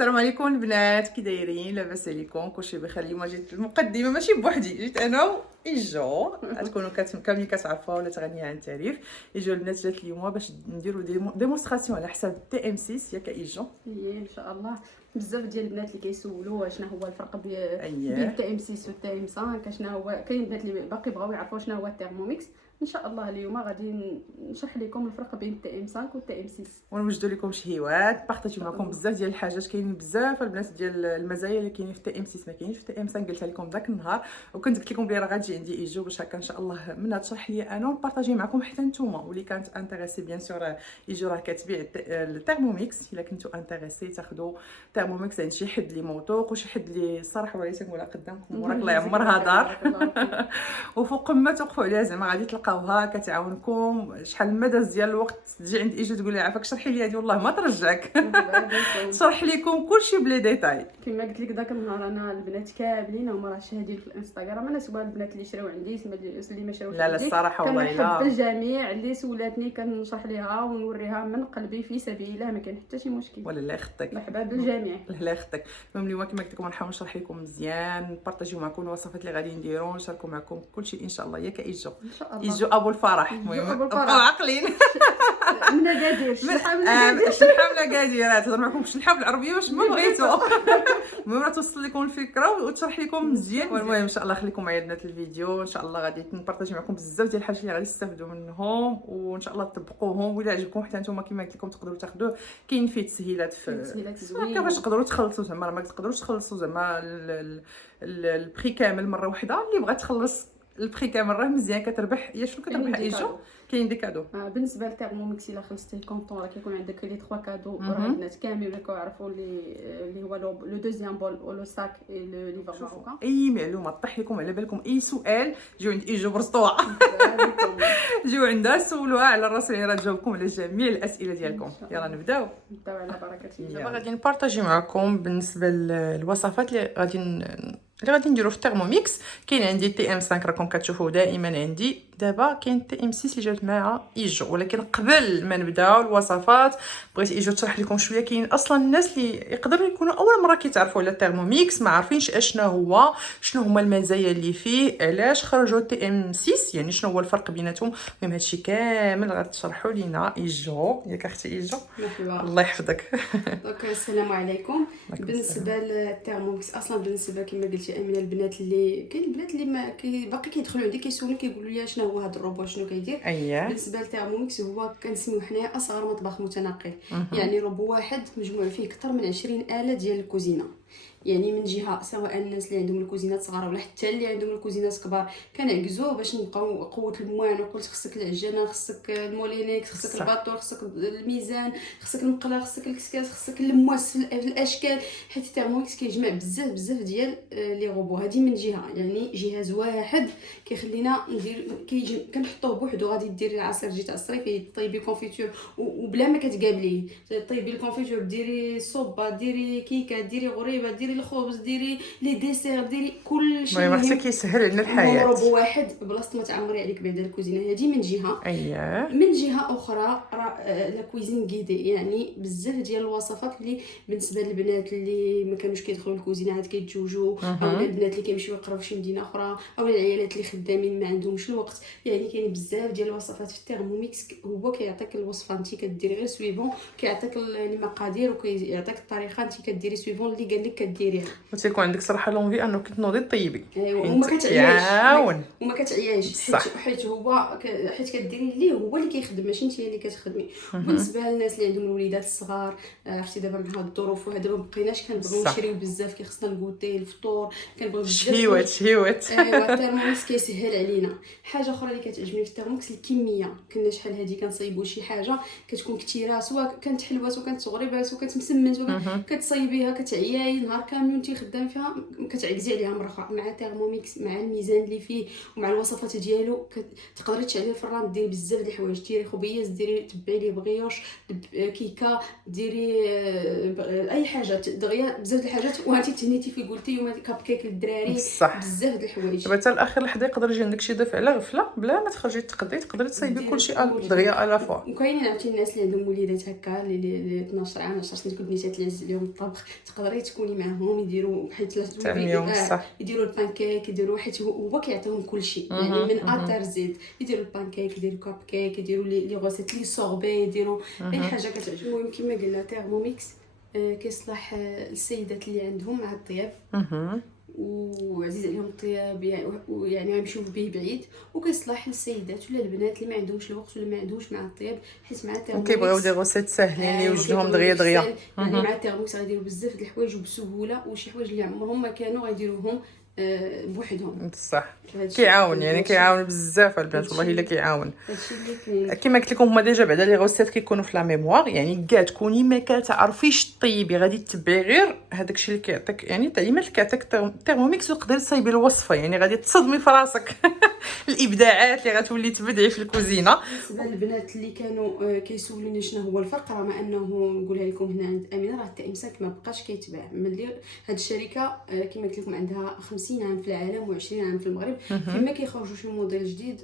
السلام عليكم البنات، كي دايرين؟ لاباس عليكم؟ كلشي بخير؟ اليوم جيت المقدمه ماشي بوحدي، جيت انا وايجو. غتكونوا كاملين كتعرفوها ولا تغنيها عن تعريف. ايجو البنات جات اليوم باش نديروا ديمونستراسيون على حساب تي ام 6 ياك ايجو. ان شاء الله. بزاف ديال البنات اللي كيسولوا شنو هو الفرق بين اييه التي ام 6 والتي ام 5، شنو هو. كاين البنات اللي باقي بغاو يعرفوا شنو هو الثيرموميكس. ان شاء الله اليوم غادي نشرح لكم الفرق بين التي ام 5 والتي ام 6. ونوجدوا لكم شهيوات، بارطاجيو معكم بزاف ديال الحاجات. كاينين بزاف البنات ديال المزايا اللي كاينين في تي ام 6 ما كاينينش في تي ام 5. قلتها لكم ذاك النهار وكنت قلت لكم بلي راه غتجي عندي ايجو باش هكا ان شاء الله منها تشرح لي انا ونبارطاجي معكم حتى نتوما. واللي كانت انتريسي بيان سور ايجو راه كتبيع الثيرموميكس. الا كنتو انتريسي تاخذوا ثيرموميكس عند شي حد اللي موثوق وشي حد اللي الصراحه وليت نقولها قدامكم وراك الله يعمرها دار وفوق ما توقفوا عليها زعما غادي تلقاوها كتعاونكم. شحال ما داز ديال الوقت تجي عند ايجو تقول لها عافاك شرحي لي هذه والله ما ترجعك تشرح لكم كلشي بلي ديتاي. كما قلت لك داك النهار انا البنات كاملين هما راه شاهدين في الانستغرام. انا سوا البنات اللي شراو عندي اللي ما شراوش لا لا الصراحه والله كنحب لا الجميع اللي سولاتني كنشرح ليها ونوريها من قلبي في سبيل الله، ما كاين حتى شي مشكل. ولا لا يخطيك مرحبا بالجميع. لا يخطيك. المهم اليوم كما قلت لكم نحاول نشرح لكم مزيان، نبارطاجيو معكم الوصفات اللي غادي نديرو، نشاركوا معكم كلشي ان شاء الله ياك ايجو. ان شاء الله ايجو ابو الفرح. المهم بقاو عاقلين من اكادير الشلحه من اكادير تهضر معكم بالشلحه بالعربيه واش ما بغيتو. المهم راه توصل لكم الفكره وتشرح لكم مزيان. المهم ان شاء الله خليكم معايا البنات الفيديو. ان شاء الله غادي نبارطاجي معكم بزاف ديال الحاجات اللي غادي تستافدوا منهم وان شاء الله تطبقوهم. وإلا عجبكم حتى نتوما كما قلت لكم تقدروا تاخذوه. كاين فيه تسهيلات كيفاش تقدروا تخلصوا زعما ما تقدروش تخلصوا زعما البري كامل مره واحده. اللي بغات تخلص البري كامل راه مزيان كتربح. هي شنو كتربح ايجو؟ كاين دي كادو. بالنسبه للثيرموميكس الا خلصتيه كونطون راه كيكون عندك لي 3 كادو. راه البنات كاملين كيعرفوا اللي هو لو دوزيام بول ولو ساك اي لو ليفر ماروكان. اي معلومه طيح لكم على بالكم اي سؤال جيو عند ايجو برسطوع جيو عندها سولوها على الراس اللي راه تجاوبكم على جميع الاسئله ديالكم. يلا نبداو على بركه الله. دابا غادي نبارطاجي معكم بالنسبه للوصفات اللي غادي نديرو في الثيرموميكس. كاين عندي تي ام 5 راكم كتشوفوا دائما عندي. دابا كاين تي ام 6 اللي جات مع ايجو. ولكن قبل ما نبداو الوصفات بغيت ايجو تشرح لكم شويه. كاين اصلا الناس اللي يقدروا يكونوا اول مره كيتعرفوا على الثيرموميكس ما عارفينش اشنا هو، شنو هما المزايا اللي فيه، علاش خرجوا تي ام 6، يعني شنو هو الفرق بيناتهم. المهم هادشي كامل غتشرحوا لينا ايجو. ياك اختي ايجو؟ مرحبا الله يحفظك. دونك السلام عليكم. بالنسبه للثيرموميكس اصلا بالنسبه كما قلتي امينه البنات اللي كاين البنات اللي ما باقي كيدخلوا عندي كيسولوا كيقولوا لي شنو هو هذا الروبو شنو كيدير. بالنسبه للثيرموميكس هو كنسميوه حنايا اصغر مطبخ متنقل. يعني روبو واحد مجموع فيه اكثر من 20 اله ديال الكوزينه. يعني من جهه سواء الناس اللي عندهم الكوزينات صغار ولا حتى اللي عندهم الكوزينات كبار كنعكزوا باش نبقاو قوه الموان. وقلت خصك العجانه، خصك المولينيك، خصك الباطور، خصك الميزان، خصك المقله، خصك الكسكاس، خصك المواس في الاشكال. حيت الثيرموميكس كيجمع بزاف ديال لي روبو. هذه من جهه يعني جهاز واحد كيخلينا ندير كنحطوه بوحدو. غادي ديري عصير جي تعصري فيه، طيبي كونفيتور وبلا ما كتقابليه. طيبي الكونفيتور، ديري صوبه، ديري كيكه، ديري غريبه، ديري الخبز، ديري لي ديسير، ديري كل شيء. المهم حتى كيسهل لنا الحياه. روبو واحد بلاصه ما تعمري عليك بعدا الكوزينه. هذه من جهه. من جهه اخرى راه لا كويزين غيدي. يعني بزاف ديال الوصفات اللي بالنسبه للبنات اللي ما كانوش كيدخلوا الكوزينه عاد كيتزوجوا، او البنات اللي كيمشيو يقراو شي مدينه اخرى، او العيالات اللي خدامين ما عندهمش الوقت. يعني كاين بزاف ديال الوصفات في الثيرموميكس. هو كيعطيك الوصفه انت كديري غير سويفون، كيعطيك المقادير وكيعطيك الطريقه انت كديري سويفون اللي قال لك كديريها. وتيكون عندك صراحه لونفي انك تنوضي طيبي. وما كتعياش حيت هو حيت كديري ليه هو اللي كيخدم ماشي انت اللي كتخدمي. بالنسبه للناس اللي عندهم الوليدات الصغار، عرفتي دابا مع هاد الظروف وهذا ما بقيناش كنبغيو نشريو بزاف. كيخصنا الكوتي الفطور كنبغيو بزاف شهيوات. ايوا الثيرموميكس كيسهل علينا. حاجه اخرى اللي كتعجبني في الثيرموميكس الكميه. كنا شحال هادي كنصايبوا شي حاجه كتكون كثيره، سواء كانت حلوه سواء كانت غريبه سواء كانت مسمنه سواء كتصايبيها كتعياي تقعدي نهار كامل وانت خدامه فيها كتعكزي عليها مره اخرى. مع تيرموميكس مع الميزان اللي فيه ومع الوصفات ديالو تقدري تشعلي الفران، ديري بزاف د الحوايج، ديري خبيز، ديري تبعي ليه بغيوش، كيكه، ديري اي حاجه دغيا بزاف د الحاجات. وهانتي تهنيتي في قلتي يوم كاب كيك للدراري، بزاف د الحوايج. دابا حتى الاخر لحظه يقدر يجي عندك شي ضيف على غفله بلا ما تخرجي تقضي، تقدري تصايبي كلشي دغيا على فوا. وكاينين عرفتي الناس اللي عندهم وليدات هكا اللي 12 عام 10 سنه البنيتات اللي عزيز عليهم الطبخ، تقدري تكوني معاهم يديروا حيت يديروا البانكيك، يديروا حيت هو كيعطيهم كلشي يعني من اتر زد، يديروا البانكيك، يديروا كاب كيك، يديروا لي غوسيت لي سوربي، يديروا اي حاجه كتعجبهم. المهم كما قلنا تيرموميكس كيصلح السيدات اللي عندهم مع الطياب وعزيز عليهم الطياب يعني غيمشيو به بعيد، وكيصلح للسيدات ولا البنات اللي ما عندهمش الوقت ولا ما عندهمش مع الطياب، حيت مع التيرموميكس كيبغيو دي غوسيت ساهلين اللي يوجدوهم دغيا يعني مع التيرموميكس غيديروا بزاف د الحوايج وبسهوله، وشي حوايج اللي عمرهم ما كانوا غيديروهم بوحدهم. بصح كيعاون يعني كيعاون بزاف البنات والله الا كيعاون. هادشي اللي كاين. كما قلت لكم هما ديجا بعدا لي غوسيت كيكونوا في لا ميموار، يعني كاع تكوني ما كتعرفيش طيبي غادي تتبعي غير هذاك الشيء اللي كيعطيك يعني التعليمات اللي كيعطيك التيرموميكس، وتقدري تصايبي الوصفه يعني غادي تصدمي في راسك الابداعات اللي غتولي تبدعي في الكوزينه. بالنسبه للبنات اللي كانوا كيسولوني شنو هو الفرق، راه مع انه نقولها لكم هنا عند امينه، راه التي ام 5 ما بقاش كيتباع ملي هاد الشركه كما قلت لكم عندها 50 عام في العالم و20 عام في المغرب. فيما كيخرجوا شي موديل جديد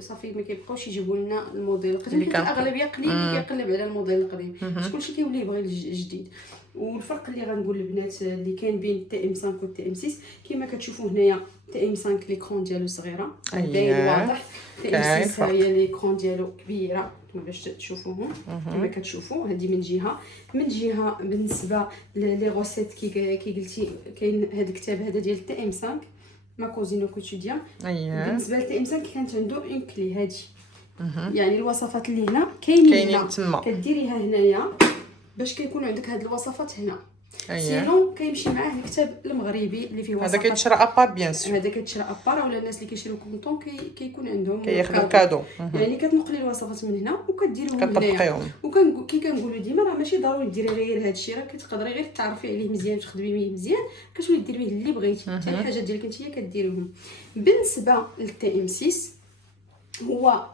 صافي ما كيبقاوش يجيبوا لنا الموديل القديم، الاغلبيه قليل اللي كيقلب على الموديل القديم، كلشي كيولي يبغي الجديد. والفرق اللي غنقول للبنات اللي كاين بين التي ام 5 والتي ام 6 كما كتشوفوا هنايا تي ام 5 ليكرون ديالو صغيره باين واضح، تي ام 6 هي ليكرون ديالو كبيره باش تشوفوهم كما كتشوفوا. هذه من جهه بالنسبه لي غوسيت كي قلتي كاين هذا الكتاب هذا ديال التي ام 5 ما كوزينو كوتيديان. بالنسبه للتي ام 5 كانت عنده اون كلي هذه، يعني الوصفات اللي هنا كاينين تما كديريها هنايا باش كيكون عندك هاد الوصفات هنا. سينو كيمشي معاه الكتاب المغربي اللي فيه وصفات، هذا كيتشرى ابار بيان سور، هذا كيتشرى ابار، ولا الناس اللي كيشريو كونطون كيكون عندهم كياخذوا كادو يعني كتنقلي الوصفات من هنا وكديريهم هنايا. كنقولوا ديما راه ماشي ضروري ديري غير هذا الشيء، راه كتقدري غير تعرفي عليه مزيان تخدمي به مزيان كتولي ديري به اللي بغيتي، حتى الحاجات ديالك نتيا كديريهم. بالنسبه للتي ام 6 هو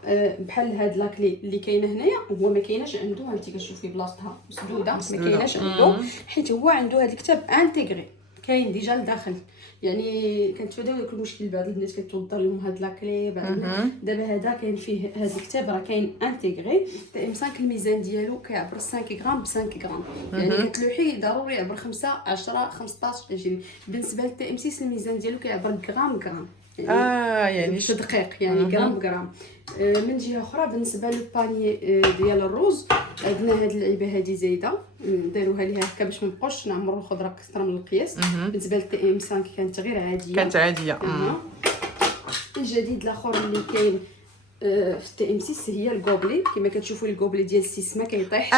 بحال هاد لاكلي اللي كاينه هنايا، هو ما كايناش عنده، هانتي كتشوفي بلاصتها مسدوده ما كايناش عنده، حيت هو عنده هاد الكتاب انتيغري كاين ديجا لداخل. يعني كنتفاداو داك المشكل بعض البنات كتوضر لهم هاد لاكلي دابا هذا كاين فيه هاد الكتاب راه كاين انتيغري. تي ام 5 الميزان ديالو كيعبر 5 غرام ب 5 غرام، يعني كتلوحي ضروري يعبر 5 10 15 20. بالنسبه للتي ام 6 الميزان ديالو كيعبر غرام يعني دقيق يعني غرام بغرام. من جهه اخرى بالنسبه للباني ديال الروز عندنا هاد اللعيبه هذه زايده نديروها ليها هكا باش ما نبقاوش نعمروا الخضره اكثر من القياس. بالنسبه للتي ام 5 كانت غير عاديه. الجديد الاخر اللي كاين في التي ام 6 هي الكوبلي، كما كتشوفوا الكوبلي ديال 6 ما كيطيحش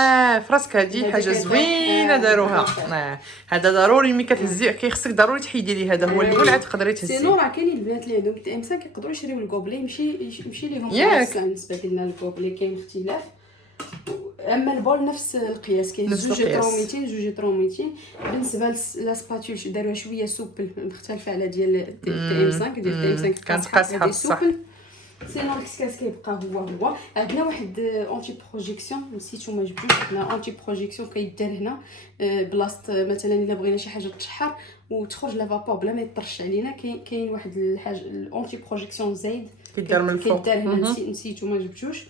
فراسك هذه حاجه زوينه داروها. هذا ضروري ملي كتهزي كيخصك ضروري تحيدي ليه، هذا هو الاول عاد تقدري تهزي. سينو راه كاينين البنات اللي عندهم تي ام 5 كيقدروا يشريو الكوبلي يمشي ليهم بالنسبه لنا الكوبلي كاين اختلاف. اما البول نفس القياس كاين 2 طرو 200 2 طرو 200. بالنسبه لاسباتول داروها شويه سوبل مختلفه على ديال التي ام 5 ديال التي ام 5 كانت قاصحه بصح. سينو الكسكاس كيبقى هو. عندنا واحد اونتي بروجيكسيون نسيتو ما جبتوش، عندنا اونتي بروجيكسيون كيدار هنا بلاصه مثلا الا بغينا شي حاجه تشحر وتخرج لا فابور بلا ما يطرش علينا. كاين واحد الحاجه الاونتي بروجيكسيون زايد كيدار من الفوق، كيدار هنا نسيتو ما جبتوش.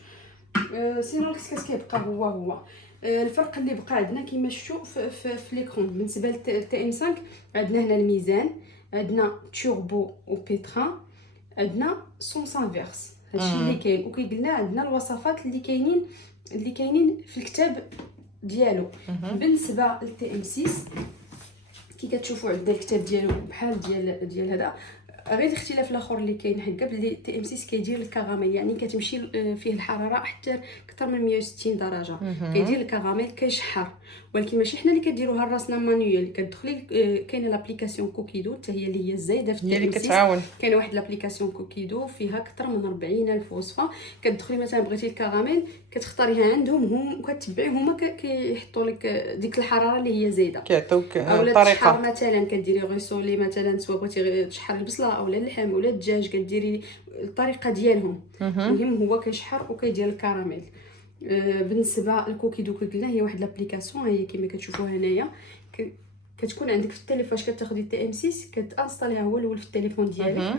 سينو الكسكاس كيبقى هو. الفرق اللي بقى عندنا كما شفتوا في ليكرون بالنسبه للتي ام 5 عندنا هنا الميزان، عندنا توربو وبيتران، عندنا سونس انفيرس. هادشي اللي كاين. وكيقلنا عندنا الوصفات اللي كاينين في الكتاب ديالو. بالنسبه للتي ام 6 كي كتشوفوا عندنا الكتاب ديالو بحال ديال هذا غير الاختلاف الاخر اللي كاين هكا بلي تي ام 6 كيدير الكراميل، يعني كتمشي فيه الحراره حتى اكثر من 160 درجه. كيدير الكراميل كيشحر، ولكن ماشي حنا اللي كديروها راسنا مانيوال. كتدخلي كاينه لابليكاسيون كوكيدو حتى هي اللي هي الزايده في هي اللي التي ام 6. كتعاون. كاينه واحد لابليكاسيون كوكيدو فيها اكثر من 40,000 وصفه. كتدخلي مثلا بغيتي الكراميل كتختاريها عندهم هم وكتبعي هما كيحطوا لك ديك الحراره اللي هي زايده، كيعطيوك طريقه طريقه. مثلا كديري غيسولي مثلا، سواء بغيتي تشحر البصله اولا اللحم ولا الدجاج، كديري الطريقه ديالهم. المهم هو كيشحر وكيدير الكراميل. بالنسبه للكوكيدو قلنا هي واحد لابليكاسيون، هي كما كتشوفوا هنايا كتكون عندك في التليفون. فاش كتاخدي تي ام 6 كتانستاليها هو الاول في التليفون ديالك.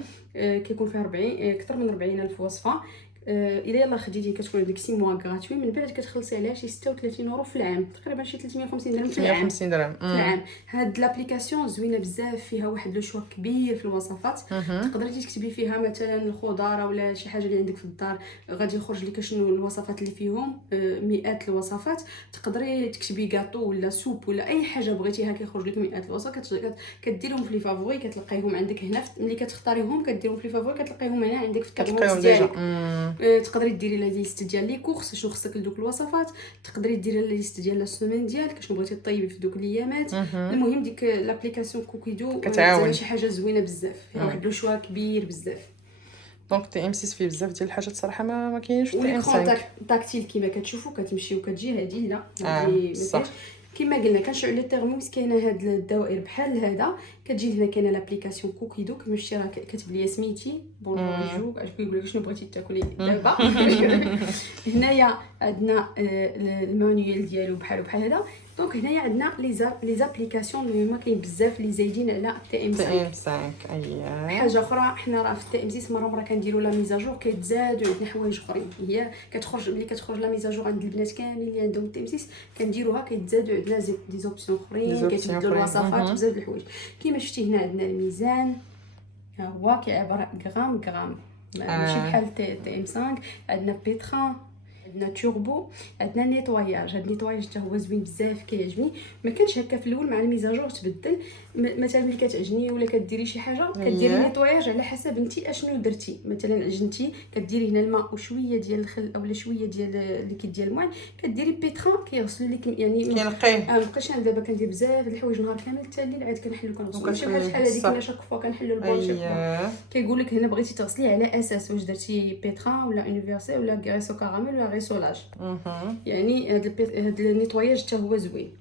كيكون فيها 40 اكثر من 40,000 وصفه. الا يلا خديتي كتكون عندك 6 موا غراتوي، من بعد كتخلصي عليها شي 36 اورو في العام، تقريبا شي 350 درهم في العام. 350 درهم في العام. هاد لابليكاسيون زوينه بزاف، فيها واحد لو شوا كبير في الوصفات. تقدري تكتبي فيها مثلا الخضار ولا شي حاجه اللي عندك في الدار، غادي يخرج لك شنو الوصفات اللي فيهم، مئات الوصفات. تقدري تكتبي غاطو ولا سوب ولا اي حاجه بغيتيها كيخرج لك مئات الوصفات. كديرهم في لي فافوري، كتلقايهم عندك هنا ملي كتختاريهم كديرهم في لي فافوري، كتلقايهم هنا عندك في التابلو ديالك. تقدري ديري لا ليست ديال لي كورس شنو خصك لدوك الوصفات، تقدري ديري لا ليست ديال لا سيمين ديالك شنو بغيتي طيبي في دوك الايامات. المهم ديك لابليكاسيون كوكيدو كتعاون شي حاجه زوينه بزاف، فيها واحد لو شوا كبير بزاف. دونك تي ام 6 فيه بزاف ديال الحاجات صراحه ما كاينش في تي ام 5. والكرون تاكتيل كيما كتشوفوا كتمشي وكتجي، هذه لا هذه صح. كما قلنا كنشعلوا لي تيرموميكس. كاينه هاد الدوائر بحال هذا، كتجي هنا كاينه لابليكاسيون كوكيدو كما شتي راه كاتب لي سميتي بونجور جو اش كيقول لك شنو بغيتي تاكلي دابا. هنايا عندنا المانيوال ديالو بحال هذا. دونك هنايا عندنا لي زابليكاسيون اللي هما كاين بزاف اللي زايدين على تي ام 5. اييه. حاجه اخرى حنا راه في تي ام 6 مره كنديروا لا ميزاجور، كيتزادوا عندنا حوايج اخرين. هي كتخرج ملي كتخرج لا ميزاجور عند البنات كاملين اللي عندهم تي ام 6 كنديروها، كيتزادوا عندنا دي زوبسيون اخرين، كيتبدلوا الوصفات بزاف د الحوايج. كيما شفتي هنا عندنا الميزان، ها هو كيعبر غرام ماشي بحال تي ام 5. عندنا بيتران، عندنا توربو، عندنا نيطواياج. هاد النيطواياج حتى هو زوين بزاف كيعجبني. ما كانش هكا في الاول، مع الميزاجور تبدل. مثلا ملي كتعجني ولا كديري شي حاجه كديري نيطواياج على حسب انت اشنو درتي. مثلا عجنتي كديري هنا الماء وشويه ديال الخل اولا شويه ديال الليكيد ديال الماء، كديري بيتران كيغسل لك يعني كينقيه. مابقاش انا دابا كندير بزاف د الحوايج نهار كامل حتى الليل عاد كنحلو كنغسلو. ماشي بحال شحال هذيك كنا شاك فوا كنحلو البول شاك فوا. كيقول لك هنا بغيتي تغسليه على اساس واش درتي بيتران ولا يونيفرسال ولا غريسو كراميل ولا غريسولاج. يعني هاد النيطواياج حتى هو زوين.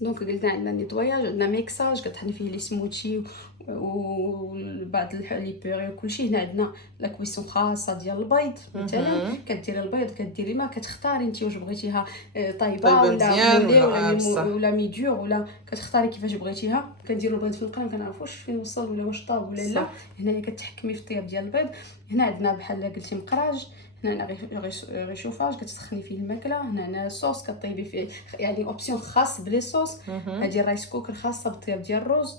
دونك قلنا عندنا نيطواياج، عندنا ميكساج كطحني فيه لي سموتشي وبعض لي بيري وكلشي. هنا عندنا لا كويسون خاصه ديال البيض. مثلا كديري البيض كديري ما كتختاري انت واش بغيتيها طايبه ولا ميديور ولا كتختاري كيفاش بغيتيها. كنديروا البيض في القرن ما كنعرفوش فين وصل ولا واش طاب ولا لا. هنايا كتحكمي في الطياب ديال البيض. هنا عندنا بحال قلتي مقراج، هنا غيشوفاج كتسخني فيه الماكله. هنا صوص كطيبي فيه، يعني اوبسيون خاص بلي صوص. هذه الرايس كوكر خاصه بالطياب ديال الرز.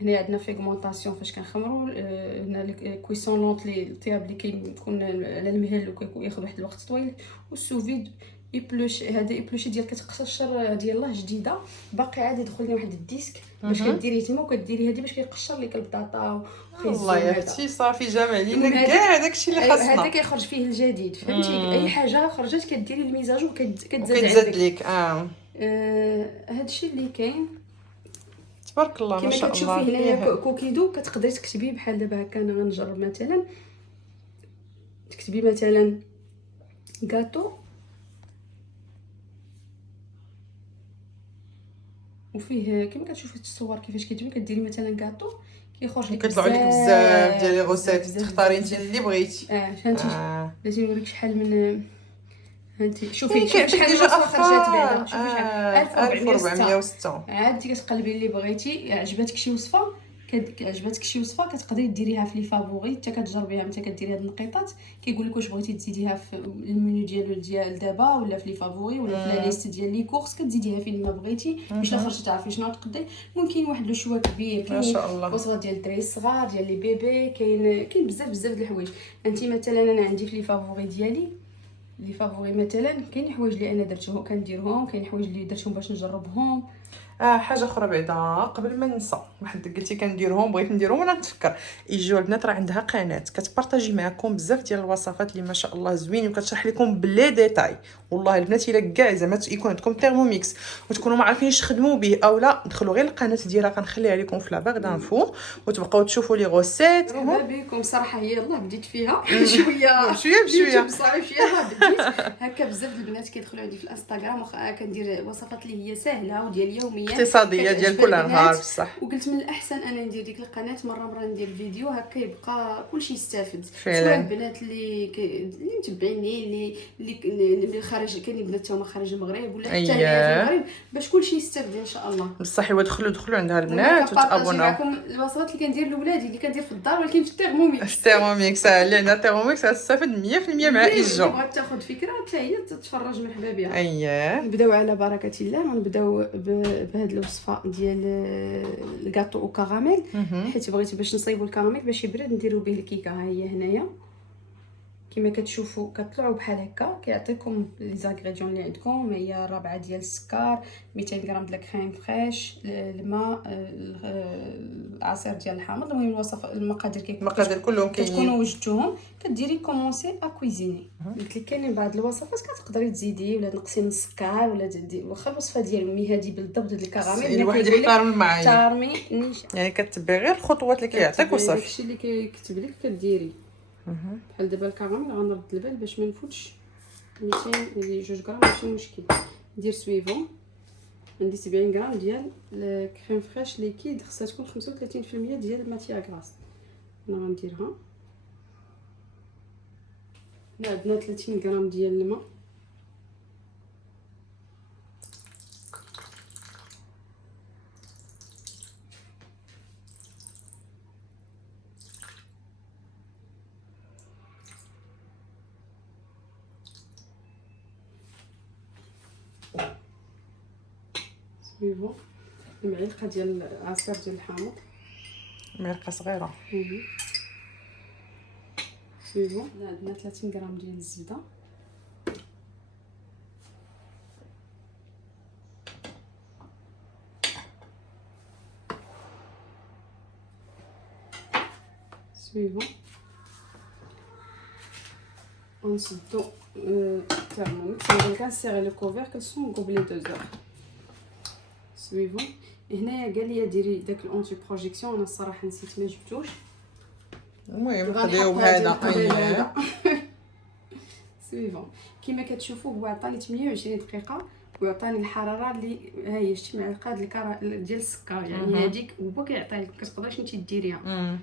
هنا عندنا فيغمونطاسيون فاش كنخمروا. هنا كويسون لونط لي الطياب اللي كيكون على المهل وياخذ واحد الوقت طويل. والسوفيد يبلوش، هذا يبلوشي ديال كتقشر ديال الله جديده باقي عاد يدخل لنا واحد الديسك باش كديري تما وكديري هذه باش كيقشر لك البطاطا والله يا اختي صافي جامع لينا كاع داكشي اللي خاصنا. هذا كيخرج فيه الجديد فهمتي. اي حاجه خرجت كديري الميزاج وكتزاد لك. هادشي اللي كاين تبارك الله ما شاء الله. كما كتشوفي هنايا كوكيدو كتقدري تكتبي بحال دابا هكا. انا غنجرب مثلا تكتبي مثلا غاتو وفيه كما كتشوفي الصور كيفاش كيتبان. كديري مثلا غاتو كيخرج لك كيطلعوا لك بزاف ديال لي غوسيت تختاري انت اللي بغيتي. فهمتي. لازم نوريك شحال من هانتي شوفي شحال ديجا خرجت بعدا. شوفي شحال 1406. عاد كتقلبي اللي بغيتي. عجبتك شي وصفه كتقدري ديريها في لي فافوري حتى كتجربيها. متى كديري هاد النقيطات كيقول لك واش بغيتي تزيديها في المنيو ديال دابا ولا في لي فافوري ولا في لا ليست ديال لي كورس. كتزيديها فين ما بغيتي باش لا خرجتي تعرفي شنو تقدري. ممكن واحد لو شوا كبير. ما شاء الله وصفات ديال الدراري الصغار ديال لي بيبي. كاين بزاف د الحوايج. انت مثلا انا عندي في لي فافوري ديالي مثلا كاين حوايج اللي انا درتهم كنديرهم، كاين حوايج اللي درتهم باش نجربهم. حاجه اخرى بعدا قبل ما ننسى، واحد قلتي كنديرهم بغيت نديرهم وانا نتفكر. ايجو البنات راه عندها قناه كتبارطاجي معكم بزاف ديال الوصفات اللي ما شاء الله زوين، وكتشرح لكم بلي ديتاي. والله البنات الا كاع زعما يكون عندكم تيرموميكس وتكونوا ما عارفينش تخدموا به اولا، دخلوا غير القناه ديالها غنخليها لكم في لا باغ دانفو وتبقاو تشوفوا لي غوسيت. مرحبا بكم. صراحه هي يلاه بديت فيها شويه بشويه بصراحه شويه يلاه بديت هكا. بزاف البنات كيدخلوا عندي في الانستغرام واخا كندير وصفات اللي هي سهله وديال يوميا اقتصاديه ديال كل نهار بصح. وقلت من الاحسن انا ندير ديك القناه مره ندير فيديو هكا يبقى كلشي يستافد. سواء البنات اللي متبعيني اللي خارج، كاين بنات هما خارج المغرب ولا حتى هنايا في المغرب، باش كلشي يستافد ان شاء الله. بصح ايوا دخلوا عندها البنات وتابوناو معكم الوصفات اللي كندير لولادي اللي كندير في الدار ولكن في التيرموميكس. التيرموميكس اللي عندها التيرموميكس غتستافد 100% مع ايجو. بغات تاخذ فكره حتى هي تتفرج مرحبا بها. اييه نبداو على بركه الله. غنبداو بهاد الوصفه ديال الكاطو او كراميل، حيت بغيت باش نصايبوا الكراميل باش يبرد نديروا به الكيكه. ها هي هنايا كما كتشوفوا كطلعوا بحال هكا. كيعطيكم لي زانغريديون اللي عندكم، هي ربعه ديال السكر، 200 غرام ديال الكريم فريش، الماء، العصير ديال الحامض. المهم الوصفه المقادير كيكون المقادير كلهم كاينين، كتكونوا وجدتوهم كديري كومونسي ا كويزيني. قلت لك كاينين بعض الوصفات كتقدري تزيدي ولا تنقصي من السكر ولا تزيدي، واخا الوصفه ديال امي هذه بالضبط هاد الكراميل الواحد يحترم المعايير، تارمي يعني كتبعي غير الخطوات اللي كيعطيك وصافي. داكشي اللي كيكتب لك كديري. بحال دابا الكراميل غنرد البال باش ما نفوتش 200 2 غرام ماشي مشكل. ندير سويفون، عندي 70 غرام ديال الكريم فريش ليكيد، خصها تكون 35% ديال الماتيير غراس. انا غنديرها. هنا عندنا 30 غرام ديال الماء، سويفون، معلقه ديال عصير ديال الحامض، معلقه صغيره. سويفون. عندنا 30 غرام ديال الزبده، سويفون. ونسدو الترمومتر. انا كنسيغي لو كوفيركل سون قبل 2 هور. سويفون. هنايا قال لي ديري داك الاونتي بروجيكسيون، انا الصراحه نسيت ما جبتوش. المهم خديو بهذا. سويفون. كما كتشوفوا هو عطاني 28 دقيقه وعطاني الحراره اللي ها هي شتي معلقه ديال السكر، يعني هذيك هو كيعطيك كتقدريش انت ديريها.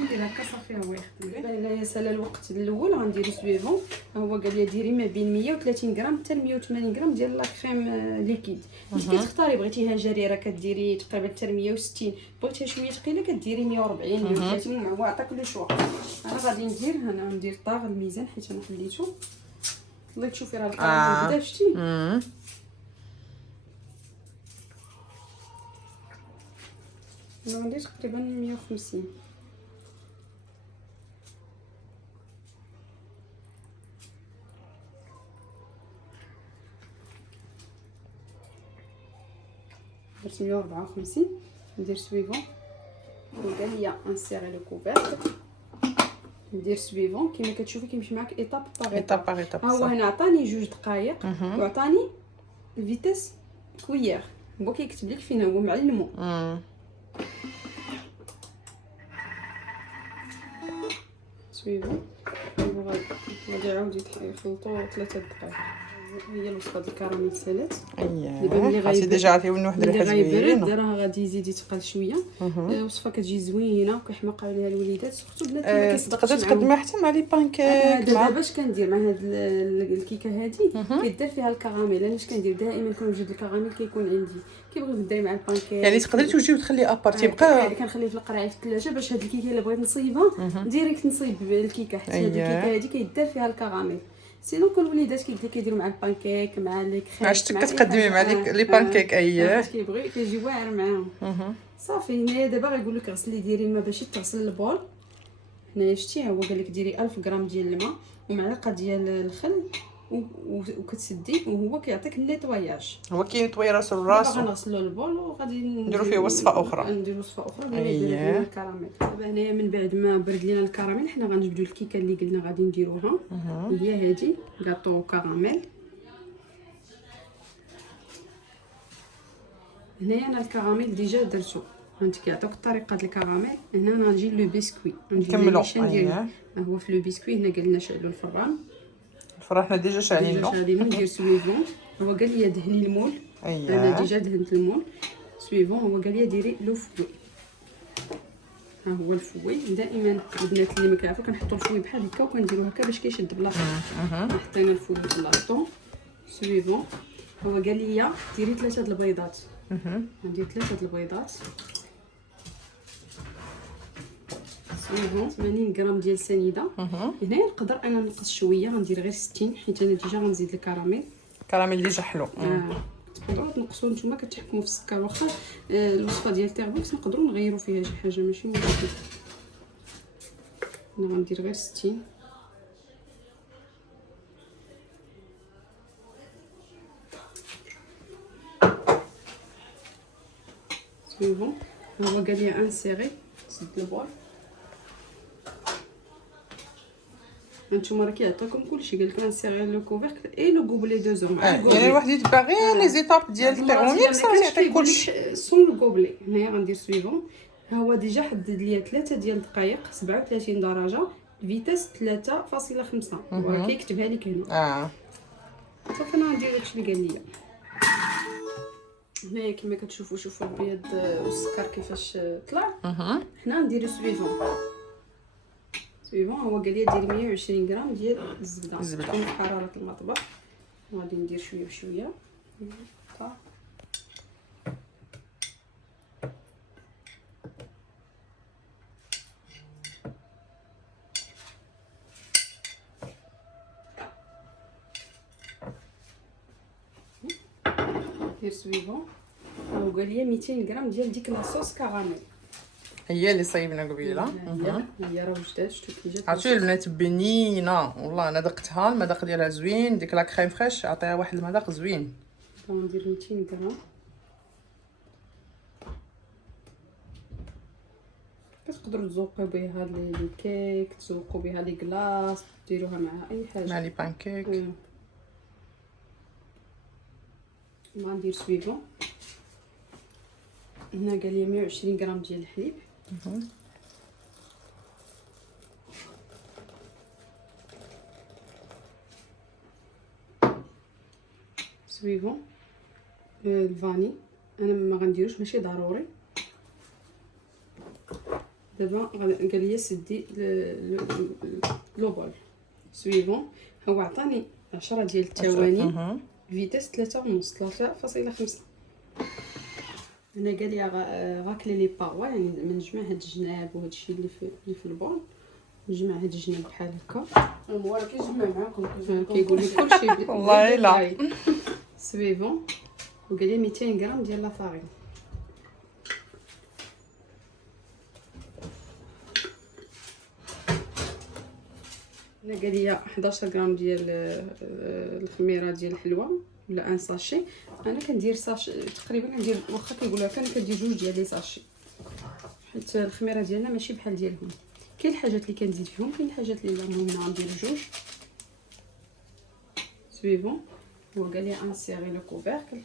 ندير هكا صافي هو يخدم. لا يسال الوقت الاول غنديرو سويفون. هو قال لي ديري ما بين 130 غرام حتى 180 غرام ديال لا كريم ليكيد. انت كتختاري بغيتيها جريره كديري تقريبا حتى 160، بغيتيها شويه ثقيله كديري 140 130. هو عطاك لو شوا. انا غادي ندير طاغ الميزان حيت انا خليته. الله تشوفي راه القرار بدا شتي. انا غندير تقريبا 150. درت 154. ندير سويفون وقال لي انسيري لو كوفيركل. ندير سويفون كما كتشوفي كيمشي معاك ايطاب باغ ايطاب. هو هنا عطاني 2 دقائق وعطاني الفيتاس كويير، هو كيكتب لك فين هو معلمو. سويفون. غادي يعاود يخلطوا 3 دقائق. هي الوصفه ديال الكراميل سالات. دابا ملي غيبرد ديجا عطيو لنا واحد الريحه زوينه، راه غادي يزيد يتقل شويه. وصفه كتجي زوينه وكيحماقوا عليها الوليدات، سورتو بنات اللي كيصدقوا تقدميها حتى مع لي بانكيك. دابا باش كندير مع هاد الكيكه هادي كيدار فيها الكراميل. انا اش كندير دائما كنوجد الكراميل كيكون عندي، كيبغي ديري مع البانكيك. يعني تقدري توجدي وتخلي ابارتي بقى. كنخليه في القرعه في الثلاجه باش هاد الكيكه الا بغيت نصيبها ديريكت نصيب الكيكه، حيت هاد الكيكه هادي كيدار فيها الكراميل. سينو كل الوليدات كيديروا مع البانكيك مع لي كريم. عرفتي كتقدمي مع لي بانكيك. كيبغي كيجي واعر معاهم. صافي هنايا دابا غيقول لك غسلي ديري الماء باش تغسل البول. هنايا شتي هو قال لك ديري 1000 غرام ديال الماء ومعلقه ديال الخل وكتسدي وهو كيعطيك النيطواياج. هو كينيطوي راسو دابا لراسو. غنغسلو البول وغادي نديرو فيه وصفه اخرى. نديرو وصفه اخرى ديال الكراميل. دابا هنايا من بعد ما برد لينا الكراميل حنا غنجبدو الكيكه اللي قلنا غادي نديروها. هي هادي كاطو كراميل. هنايا انا الكراميل ديجا درتو، انت كيعطوك الطريقه ديال الكراميل. هنا انا نجي لو بسكوي نكملو. ها هو في لو بسكوي. هنا قلنا شعلوا الفران. حنا ديجا شاعلينو. ندير سويفون. هو قال لي دهني المول. انا ديجا دهنت المول. سويفون هو قال لي ديري لو فوي. ها هو الفوي. دائما البنات اللي ما كيعرفوا كنحطوا الفوي بحال هكا وكنديروا هكا باش كيشد بلاصه. حطينا الفوي في لاطون. سويفون هو قال لي ديري 3 د البيضات. ندير 3 د البيضات. سويفون 80 غرام ديال سنيده. هنايا نقدر انا نقص شويه، غندير غير 60 حيت انا ديجا غنزيد الكراميل. الكراميل ديجا حلو. تقدروا تنقصوا نتوما كتحكموا في السكر. واخا الوصفه ديال تيربوكس نقدروا نغيروا فيها شي حاجه ماشي مشكل. انا غندير غير 60. سويفون هو قال لي انسيري سد البول. نتوما راه كيعطيكم كلشي، قال لك انسيري لو كوفيركل اي لو غوبلي دو زوم. يعني الواحد يتبع غير لي زيتاب ديال التيرموميكس راه يعطيك كلشي سون لو غوبلي. هنايا غندير سويفون. ها هو ديجا حدد ليا 3 ديال الدقائق 37 درجه فيتاس 3.5. هو كيكتبها لك هنا. صافي انا غندير داكشي اللي قال لي. هنايا كما كتشوفوا شوفوا البيض والسكر كيفاش طلع. حنا نديرو سويفون. سويفون هو قال لي ديري 120 غرام ديال الزبده تكون في حراره المطبخ. غادي ندير شويه بشويه. ندير سويفون. هو قال لي 200 غرام ديال ديك لاصوص كراميل. هي اللي صايبنا قبيله. هي راه وجدات شفتو كي جات. عرفتي البنات بنينه والله. انا ذقتها المذاق ديالها زوين. ديك لا كريم فريش عطيها واحد المذاق زوين. غندير 200 غرام. كتقدروا تزوقوا بها الكيك، تزوقوا بها لي كلاص، ديروها مع اي حاجه مع لي بانكيك. غندير سويفون. هنا قال لي 120 غرام ديال الحليب. سويفون الفاني انا ما غنديروش ماشي ضروري. دابا قال لي سدي لو بول. سويفون هو عطاني 10 ديال الثواني فيتاس 3.5. انا قال لي غاكلي لي باغوا، يعني من نجمع هاد الجناب وهاد الشيء اللي في البول. نجمع هاد الجناب بحال هكا. هو راه كيجمع معاكم كيقول لي كلشي والله لا. سويفون وقال لي 200 غرام ديال لا فارين. انا قال لي 11 غرام ديال الخميره ديال الحلوى ولا ان ساشي. انا كندير ساشي تقريبا. كندير واخا كيقولوا هكا انا كندير 2 ديال لي ساشي حيت الخميره ديالنا ماشي بحال ديالهم. كاين الحاجات اللي كنزيد فيهم، كاين الحاجات اللي لا. المهم غندير 2. سويفون هو قال لي انسيري لو كوفيركل.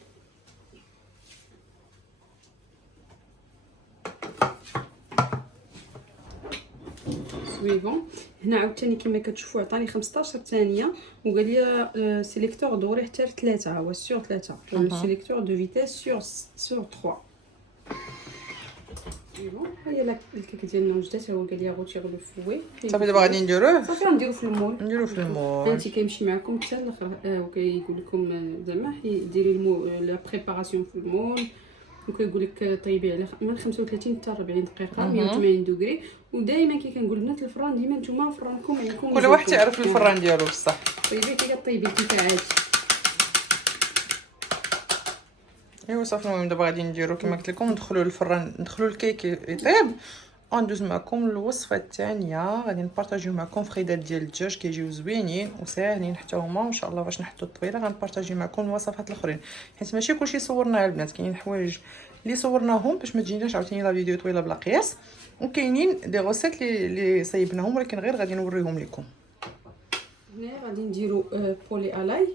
سويفون هنا عاوتاني كما كتشوفوا عطاني 15 ثانيه وقال لي سيليكتور دوري حتى 3. هو سور 3 سيليكتور دو فيتاس سور 3. هي الكيك ديالنا وجدات. هو قال لي غوتيغ لو فوي. صافي دابا غادي نديروه. صافي غنديرو في المول. نديرو في المول. انت كيمشي معكم حتى الاخر. وكيقول لكم زعما ديري لا بريباراسيون في المول. وكيقول لك طيبي على من 35 حتى 40 دقيقه 180 دوغري. ودائما كي كنقول البنات الفران ديما نتوما فرانكم عندكم كل واحد يعرف الفران ديالو بصح. طيبي كطيبي كيف عادي. ايوا صافي. المهم دابا غادي نديرو كما قلت لكم. ندخلوا للفران، ندخلوا الكيك يطيب وندوز معكم الوصفه الثانيه غادي نبارطاجيو معكم فريدات ديال الدجاج كيجيو زوينين وساهلين حتى هما ان شاء الله. باش نحطوا الطويله غنبارطاجي معكم الوصفات الاخرين حيت ماشي كلشي صورناه البنات، كاينين حوايج اللي صورناهم باش ما تجيناش عاوتاني لا فيديو طويله بلا قياس، وكاينين دي غوسيت اللي صايبناهم ولكن غير غادي نوريهم لكم. هنا غادي نديرو بولي الاي.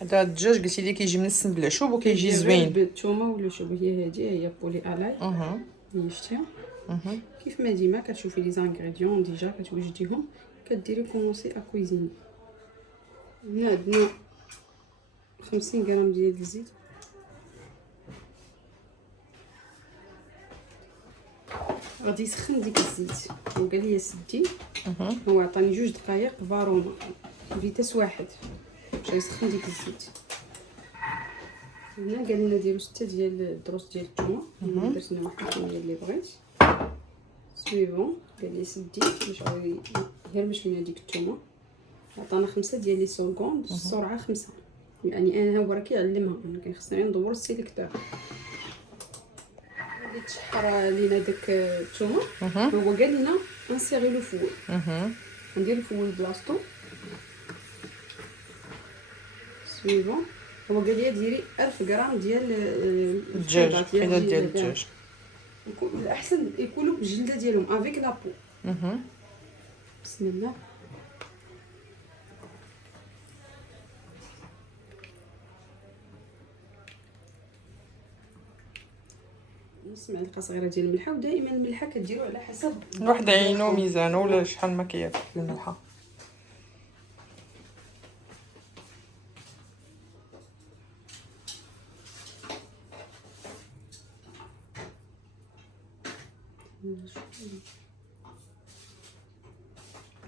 هذا الدجاج قلتي لي كيجي منسم بلا شوب وكيجي زوين بالثومه ولا شوب. هي هذه هي بولي الاي. هي شتيها كيف ما ديما كتشوفي لي زانغريديون ديجا كتوجديهم كديري كومونسي ا كويزيني. هنا عندنا 50 غرام ديال الزيت. غادي يسخن ديك الزيت وقال لي سدي. هو عطاني 2 دقائق فاروما فيتاس واحد باش يسخن ديك الزيت. هنا قال لنا نديرو 6 ديال الدروس ديال الثومه. درت انا واحد الكميه اللي بغيت. سويفون قال لي سدي باش يهرمش لينا ديك الثومه. عطانا 5 ديال لي سكوند السرعه 5. يعني انا هو راه كيعلمها انا كيخصني ندور السيليكتور. غادي تشحر لينا داك الثومه. هو قال لنا انسيري لو فوي. ندير الفوي بلاصتو. سويفون هو قال لي ديري 1000 غرام ديال الدجاج ديال الدجاج. الاحسن يكونوا بالجلده ديالهم افيك لابو. بسم الله. نص معلقه صغيره ديال الملحه. ودائما الملحه كديروا على حسب واحد عينو ميزانو ولا شحال ما كياكل الملحه.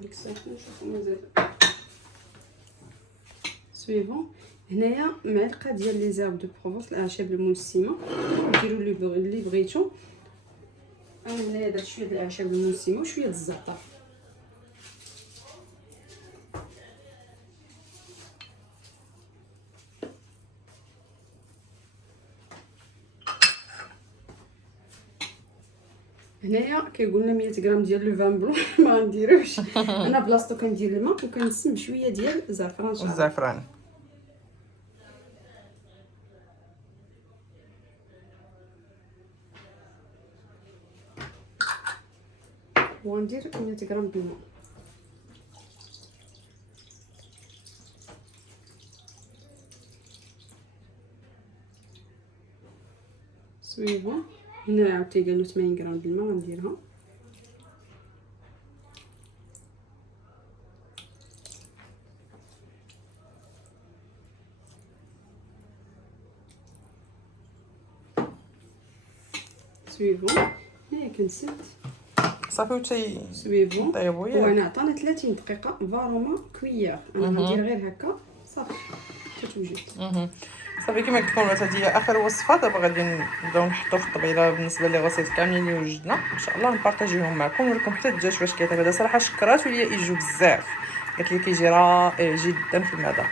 ديك الساعه نشوفوا مازال. سويفون هنايا معلقه ديال لي زيرب دو بروفونس الاعشاب المنسمه. ديروا اللي بغيتو. انا هنايا درت شويه ديال الاعشاب المنسمه وشويه ديال الزعتر. هنايا كيقول لنا 100 غرام ديال لو فان بلون ما غنديروش. انا بلاصتو كندير الماء وكنسم شويه ديال الزعفران. الزعفران وندير 100 غرام بالماء. سويفون هنا عاوتاني قالوا 80 غرام بالماء غنديرها. سويفون هنا كنسد صافي وتي سويفون. طيبوا ياك. وانا عطانا 30 دقيقه فاروما كويار. انا غندير غير هكا صافي تتوجد. صافي كما قلت لكم هذه هي اخر وصفه. دابا غادي نبداو نحطوا في الطبيله بالنسبه لي غوسيت كاملين اللي وجدنا ان شاء الله نبارطاجيهم معكم ونوريكم حتى الدجاج فاش كيطيب. هذا صراحه شكرات وليا يجو بزاف، قالت لي كيجي رائع جدا في المذاق.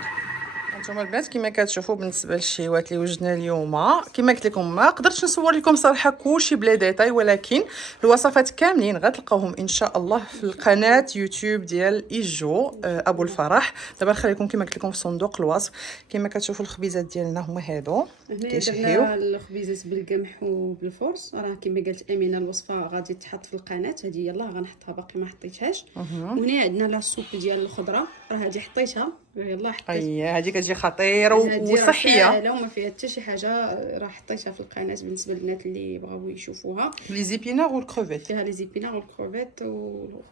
هانتوما البنات كما كتشوفوا بالنسبه للشيوات اللي وجدنا اليوم كما قلت لكم ما قدرتش نصور لكم صراحه كلشي بلا ديتاي، ولكن الوصفات كاملين غتلقاوهم ان شاء الله في القناه يوتيوب ديال ايجو ابو الفرح. دابا نخليكم كما قلت لكم في صندوق الوصف. كما كتشوفوا الخبيزات ديالنا هما هادو كيشهيو. درنا الخبيزات بالقمح وبالفرص. راه كما قالت امينه الوصفه غادي تحط في القناه. هذه يلاه غنحطها باقي ما حطيتهاش. وهنا عندنا لا سوب ديال الخضره راه هذه حطيتها يلاه حطيت. اييه هذه كتجي خطيره وصحيه. لا وما فيها حتى شي حاجه. راه حطيتها في القناه بالنسبه للناس اللي بغاو يشوفوها. لي زيبينار والكروفيت فيها لي زيبينار والكروفيت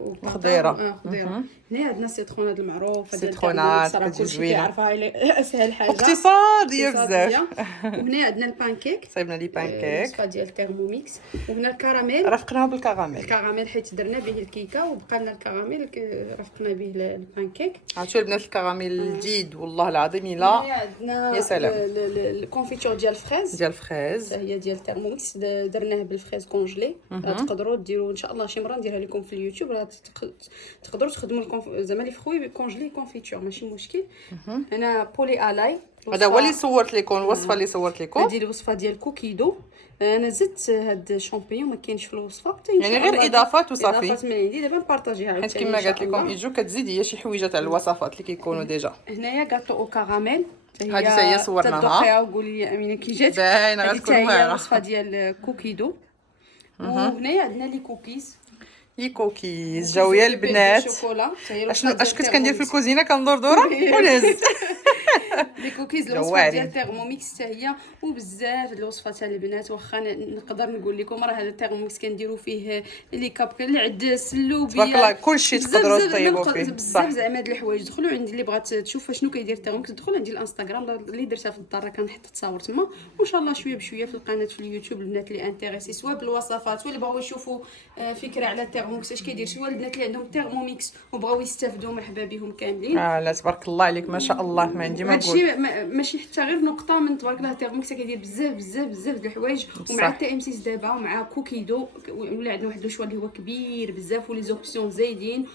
والخضيره. خضيره. هنا عندنا السيتروناد المعروف. السيتروناد كلشي كيعرفها اسهل حاجه اقتصاديه بزاف. وهنا عندنا البانكيك. صايبنا لي بانكيك وصفه ديال تيرموميكس. وهنا الكراميل رافقناه بالكراميل. الكراميل حيت درنا به الكيكه وبقى لنا الكراميل رافقنا به البانكيك. عرفتوا البنات الكراميل الجديد والله العظيم لا يا سلام. الكونفيتور ديال الفريز هي ديال تيرموميكس درناه بالفريز كونجلي. تقدروا ديروا ان شاء الله شي مره نديرها لكم في اليوتيوب. راه تقدروا تخدموا زعما لي فروي كونجلي كونفيتور ماشي مشكل. انا بولي الاي هذا هو اللي صورت لكم الوصفه اللي صورت لكم. هذه الوصفه ديال كوكيدو. انا زدت هاد الشامبيون ما كاينش في الوصفه يعني غير اضافات وصافي. اضافات من عندي دابا نبارطاجيها حيت كما قالت لكم ايجو كتزيد هي شي حويجه تاع الوصفات اللي كيكونوا ديجا. هنايا كاطو او كراميل، هذه هي صورناها. تدوقيها وقولي لي امينه كي جات. باينه غتكون واعره. واعره. الوصفه ديال كوكيدو. وهنايا عندنا لي كوكيز. لي كوكيز جاو يا البنات. اش كنت كندير في الكوزينه كندور دوره ونهز. لي كوكيز الوصفه ديال تيرموميكس حتى هي وبزاف الوصفه تاع البنات. واخا نقدر نقول لكم راه هذا التيرموميكس كنديروا فيه لي كاب العدس اللوبيا تبارك الله كلشي تقدروا تطيبوا فيه بزاف زعما هاد الحوايج. دخلوا عندي اللي بغات تشوف شنو كيدير التيرموميكس دخلوا عندي الانستغرام اللي درتها في الدار كنحط التصاور تما وان شاء الله شويه بشويه في القناه في اليوتيوب. البنات اللي انتريسي سواء بالوصفات ولا بغاو يشوفوا فكره على التيرموميكس اش كيدير، سواء البنات اللي عندهم تيرموميكس وبغاو يستافدوا مرحبا بهم كاملين. لا تبارك الله عليك ما شاء الله ما عندي ما نقول. ماشي حتى غير نقطه من تبارك الله التيرموميكس كيدير بزاف بزاف بزاف د الحوايج. ومع تي ام 6 دابا ومع كوكيدو ولا عندنا واحد الشوا اللي هو كبير بزاف ولي زوبسيون زايدين.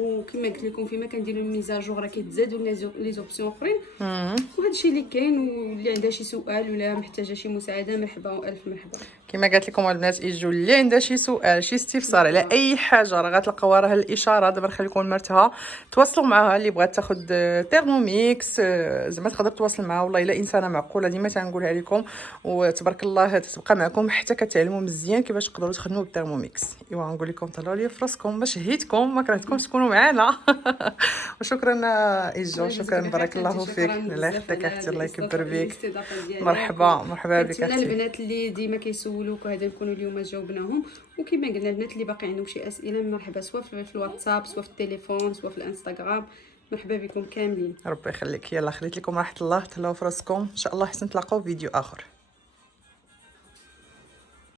وكما قلت لكم فيما كنديروا الميزاجور راه كيتزادوا لي زوبسيون اخرين. وهذا الشيء اللي كاين. واللي عندها شي سؤال ولا محتاجه شي مساعده مرحبا والف مرحبا. كما قالت لكم البنات ايجو اللي عندها شي سؤال شي استفسار على اي حاجه راه غتلقاوها راه الاشاره دابا نخليكم مرتها تواصلوا معها. اللي بغات تاخذ تيرموميكس زعما تقدر تواصل معها. والله الا انسانه معقوله ديما تنقولها لكم وتبارك الله تبقى معكم حتى كتعلموا مزيان كيفاش تقدروا تخدموا بالتيرموميكس. ايوا غنقول لكم طلعوا لي في راسكم باش هيتكم ما كرهتكمش تكونوا معنا. وشكرا ايجو شكرا بارك الله فيك. الله يخليك اختي الله يكبر بك. مرحبا بك اختي. البنات اللي ديما كيسولوك وهذا نكونوا اليوم جاوبناهم. وكما قلنا البنات اللي باقي عندهم شي اسئله مرحبا سواء في الواتساب سواء في التليفون سواء في الانستغرام مرحبا بكم كاملين. ربي يخليك. يلا خليت لكم راحه الله تهلاو في راسكم ان شاء الله حسن نتلاقاو في فيديو اخر.